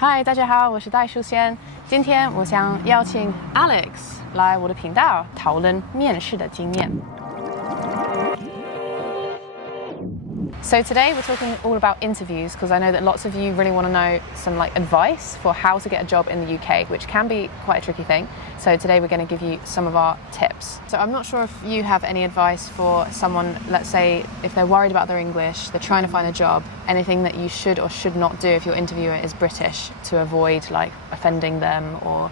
嗨，大家好，我是戴淑仙。今天我想邀请 Alex 来我的频道讨论面试的经验。So today we're talking all about interviews because I know that lots of you really want to know some advice for how to get a job in the UK, which can be quite a tricky thing. So today we're going to give you some of our tips. So I'm not sure if you have any advice for someone, let's say if they're worried about their English, they're trying to find a job, anything that you should or should not do if your interviewer is British to avoid offending them or,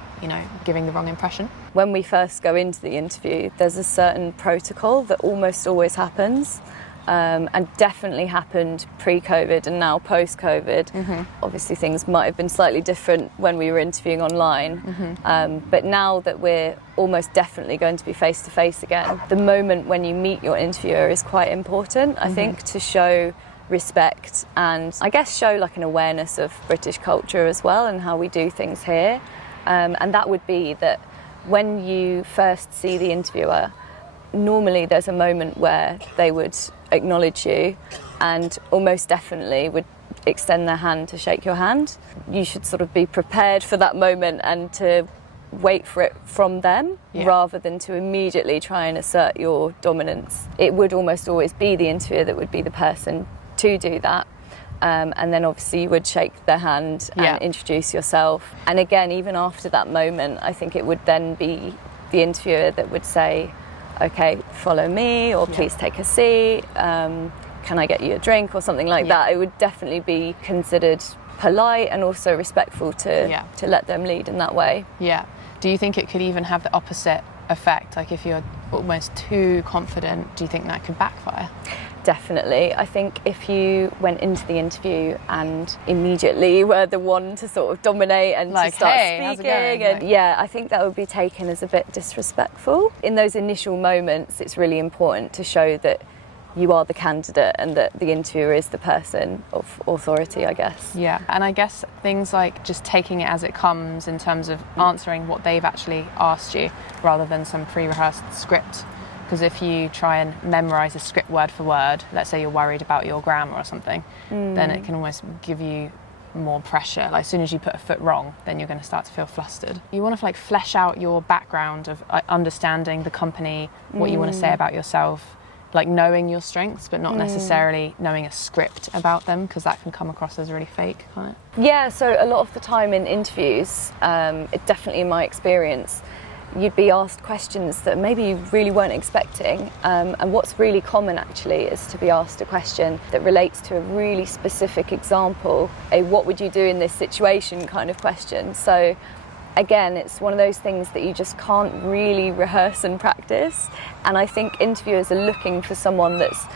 giving the wrong impression. When we first go into the interview, there's a certain protocol that almost always happens. And definitely happened pre-COVID and now post-COVID. Mm-hmm. Obviously things might have been slightly different when we were interviewing online. Mm-hmm. But now that we're almost definitely going to be face-to-face again, the moment when you meet your interviewer is quite important, I think, to show respect and I guess show an awareness of British culture as well and how we do things here. And that would be that when you first see the interviewer, normally there's a moment where they would acknowledge you and almost definitely would extend their hand to shake your hand. You should sort of be prepared for that moment and to wait for it from them rather than to immediately try and assert your dominance. It would almost always be the interviewer that would be the person to do that. And then obviously you would shake their hand and introduce yourself. And again, even after that moment, I think it would then be the interviewer that would say, okay, follow me, or please take a seat, can I get you a drink, or something like that. It would definitely be considered polite and also respectful to let them lead in that way. Yeah. Do you think it could even have the opposite effect? If you're almost too confident, do you think that could backfire? Definitely. I think if you went into the interview and immediately were the one to sort of dominate and to start speaking, and I think that would be taken as a bit disrespectful. In those initial moments, it's really important to show that you are the candidate and that the interviewer is the person of authority, I guess. Yeah, and I guess things like just taking it as it comes in terms of answering what they've actually asked you rather than some pre-rehearsed script. Because if you try and memorise a script word for word, let's say you're worried about your grammar or something, then it can almost give you more pressure. As soon as you put a foot wrong, then you're going to start to feel flustered. You want to flesh out your background of understanding the company, what you want to say about yourself, knowing your strengths, but not necessarily knowing a script about them, because that can come across as really fake, can't it? Yeah, so a lot of the time in interviews, definitely in my experience, you'd be asked questions that maybe you really weren't expecting. And what's really common actually is to be asked a question that relates to a really specific example, a what would you do in this situation kind of question. So again, it's one of those things that you just can't really rehearse and practice. And I think interviewers are looking for someone that's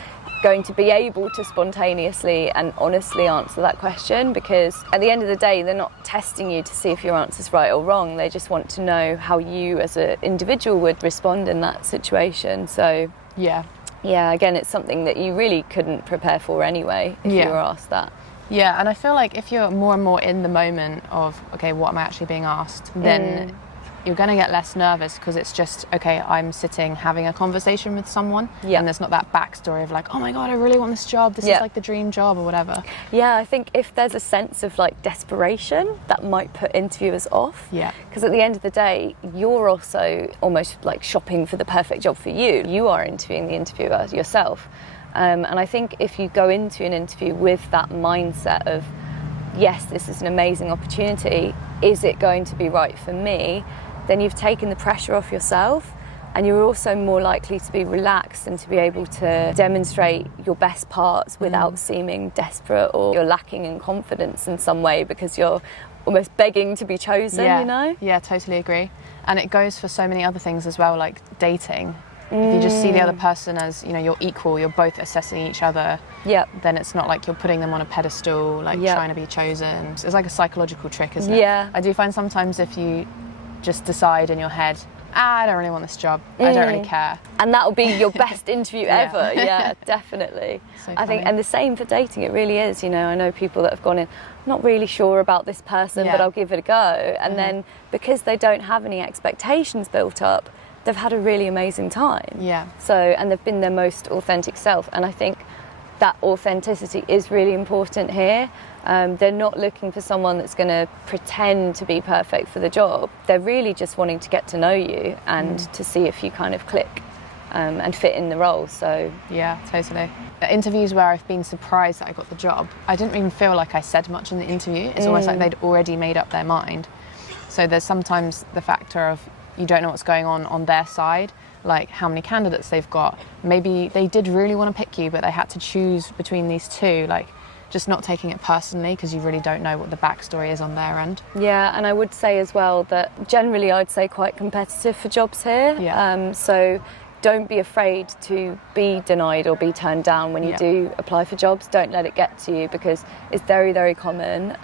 going to be able to spontaneously and honestly answer that question, because at the end of the day, they're not testing you to see if your answer's right or wrong. They just want to know how you as an individual would respond in that situation. So yeah, again, it's something that you really couldn't prepare for anyway if you were asked that. Yeah, and I feel like if you're more and more in the moment of, okay, what am I actually being asked, then you're going to get less nervous, because it's just, okay, I'm sitting having a conversation with someone, and there's not that backstory of oh my God, I really want this job, this is the dream job or whatever. Yeah, I think if there's a sense of desperation, that might put interviewers off. Yeah. Because at the end of the day, you're also almost shopping for the perfect job for you. You are interviewing the interviewer yourself. And I think if you go into an interview with that mindset of, yes, this is an amazing opportunity, is it going to be right for me? Then you've taken the pressure off yourself, and you're also more likely to be relaxed and to be able to demonstrate your best parts without seeming desperate or you're lacking in confidence in some way because you're almost begging to be chosen, Yeah, totally agree. And it goes for so many other things as well, like dating. If you just see the other person as, you're equal, you're both assessing each other, then it's not like you're putting them on a pedestal, trying to be chosen. It's like a psychological trick, isn't it? Yeah. I do find sometimes if you just decide in your head, I don't really want this job, I don't really care. And that'll be your best interview ever, definitely. So I think, and the same for dating, it really is. I know people that have gone in, I'm not really sure about this person, but I'll give it a go. And then because they don't have any expectations built up, they've had a really amazing time. Yeah. So, and they've been their most authentic self. And I think that authenticity is really important here. They're not looking for someone that's going to pretend to be perfect for the job. They're really just wanting to get to know you and to see if you kind of click and fit in the role. So yeah, totally. The interviews where I've been surprised that I got the job, I didn't even feel like I said much in the interview. It's almost like they'd already made up their mind. So there's sometimes the factor of you don't know what's going on their side, like how many candidates they've got. Maybe they did really want to pick you, but they had to choose between these two, like just not taking it personally because you really don't know what the backstory is on their end. Yeah, and I would say as well that generally I'd say quite competitive for jobs here. Yeah. So don't be afraid to be denied or be turned down when you do apply for jobs. Don't let it get to you because it's very, very common.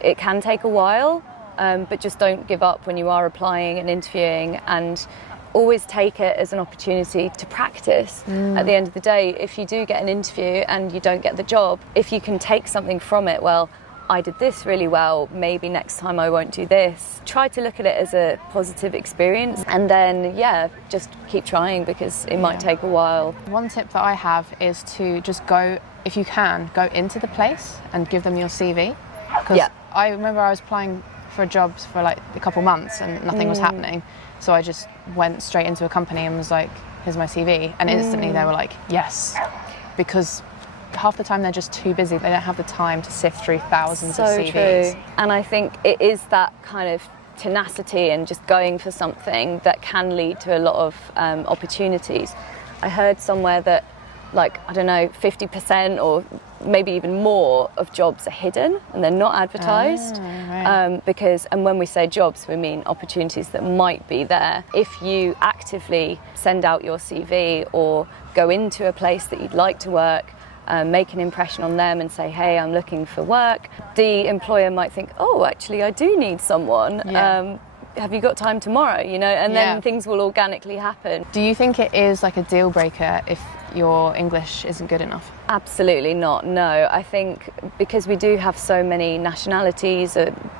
It can take a while, but just don't give up when you are applying and interviewing, and always take it as an opportunity to practice. At the end of the day, if you do get an interview and you don't get the job, if you can take something from it, well, I did this really well, maybe next time I won't do this. Try to look at it as a positive experience, and then, just keep trying because it might take a while. One tip that I have is to just go, if you can, go into the place and give them your CV. Because I remember I was applying for jobs for like a couple months and nothing was happening. So I just went straight into a company and was like, here's my CV. And instantly they were like, yes. Because half the time they're just too busy. They don't have the time to sift through thousands of CVs. True. And I think it is that kind of tenacity and just going for something that can lead to a lot of opportunities. I heard somewhere that, like, I don't know, 50% or maybe even more of jobs are hidden and they're not advertised. Right. And when we say jobs, we mean opportunities that might be there. If you actively send out your CV or go into a place that you'd like to work, make an impression on them and say, hey, I'm looking for work, the employer might think, oh, actually, I do need someone. Have you got time tomorrow? You know, and then things will organically happen. Do you think it is like a deal breaker if your English isn't good enough? Absolutely not, no. I think because we do have so many nationalities,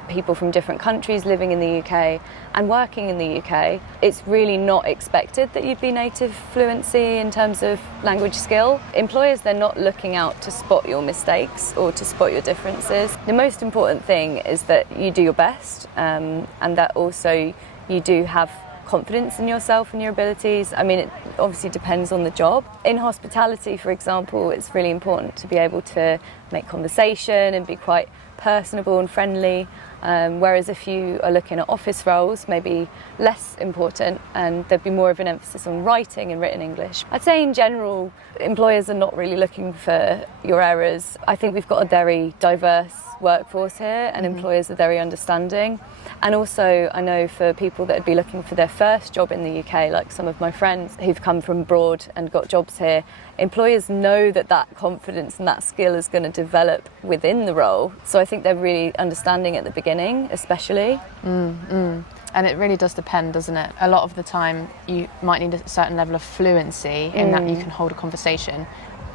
people from different countries living in the UK and working in the UK, it's really not expected that you'd be native fluency in terms of language skill. Employers, they're not looking out to spot your mistakes or to spot your differences. The most important thing is that you do your best, and that also you do have confidence in yourself and your abilities. I mean, it obviously depends on the job. In hospitality, for example, it's really important to be able to make conversation and be quite personable and friendly, whereas if you are looking at office roles, maybe less important, and there'd be more of an emphasis on writing and written English. I'd say in general, employers are not really looking for your errors. I think we've got a very diverse workforce here, and employers are very understanding. And also, I know for people that would be looking for their first job in the UK, like some of my friends who've come from abroad and got jobs here, employers know that that confidence and that skill is going to develop within the role. So I think they're really understanding at the beginning, especially. And it really does depend, doesn't it? A lot of the time, you might need a certain level of fluency in that you can hold a conversation,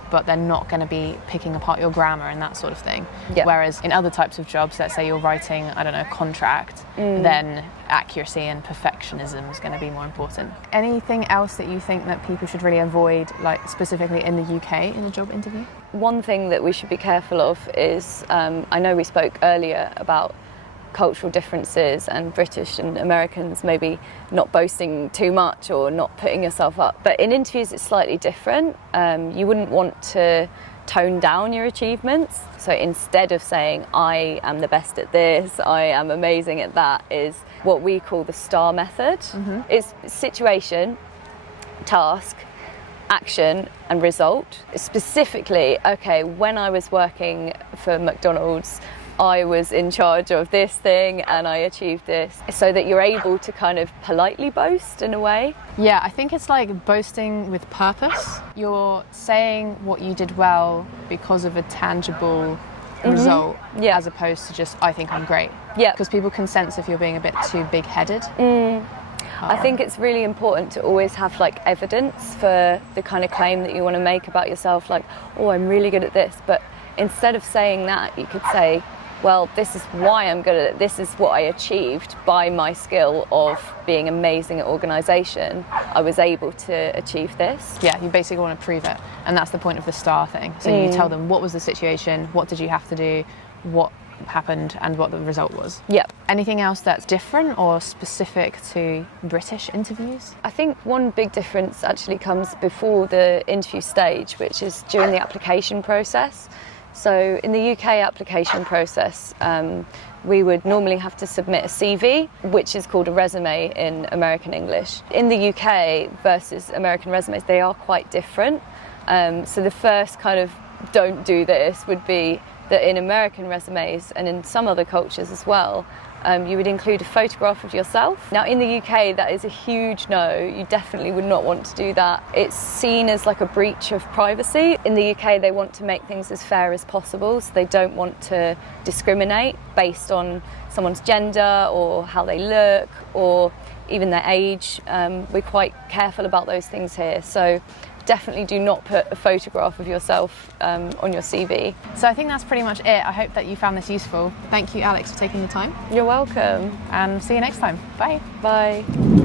but they're not going to be picking apart your grammar and that sort of thing. Whereas in other types of jobs, let's say you're writing, I don't know, a contract, then accuracy and perfectionism is going to be more important. Anything else that you think that people should really avoid, like specifically in the UK in a job interview? One thing that we should be careful of is, I know we spoke earlier about cultural differences and British and Americans maybe not boasting too much or not putting yourself up. But in interviews it's slightly different. You wouldn't want to tone down your achievements. So instead of saying, I am the best at this, I am amazing at that, is what we call the STAR method. It's situation, task, action and result. Specifically, okay, when I was working for McDonald's, I was in charge of this thing and I achieved this, so that you're able to kind of politely boast in a way. Yeah, I think it's like boasting with purpose. You're saying what you did well because of a tangible result, as opposed to just, I think I'm great. Because people can sense if you're being a bit too big-headed. I think it's really important to always have like evidence for the kind of claim that you want to make about yourself, like, oh, I'm really good at this. But instead of saying that, you could say, well, this is why I'm good at it, this is what I achieved by my skill of being amazing at organisation. I was able to achieve this. Yeah, you basically want to prove it, and that's the point of the STAR thing. So you tell them what was the situation, what did you have to do, what happened, and what the result was. Yep. Anything else that's different or specific to British interviews? I think one big difference actually comes before the interview stage, which is during the application process. So in the UK application process, we would normally have to submit a CV, which is called a resume in American English. In the UK versus American resumes, they are quite different. So the first kind of don't do this would be that in American resumes and in some other cultures as well, you would include a photograph of yourself. Now in the UK that is a huge no, you definitely would not want to do that. It's seen as like a breach of privacy. In the UK they want to make things as fair as possible, so they don't want to discriminate based on someone's gender or how they look or even their age. We're quite careful about those things here, so definitely do not put a photograph of yourself on your CV. So I think that's pretty much it. I hope that you found this useful. Thank you, Alex, for taking the time. You're welcome. And see you next time. Bye. Bye.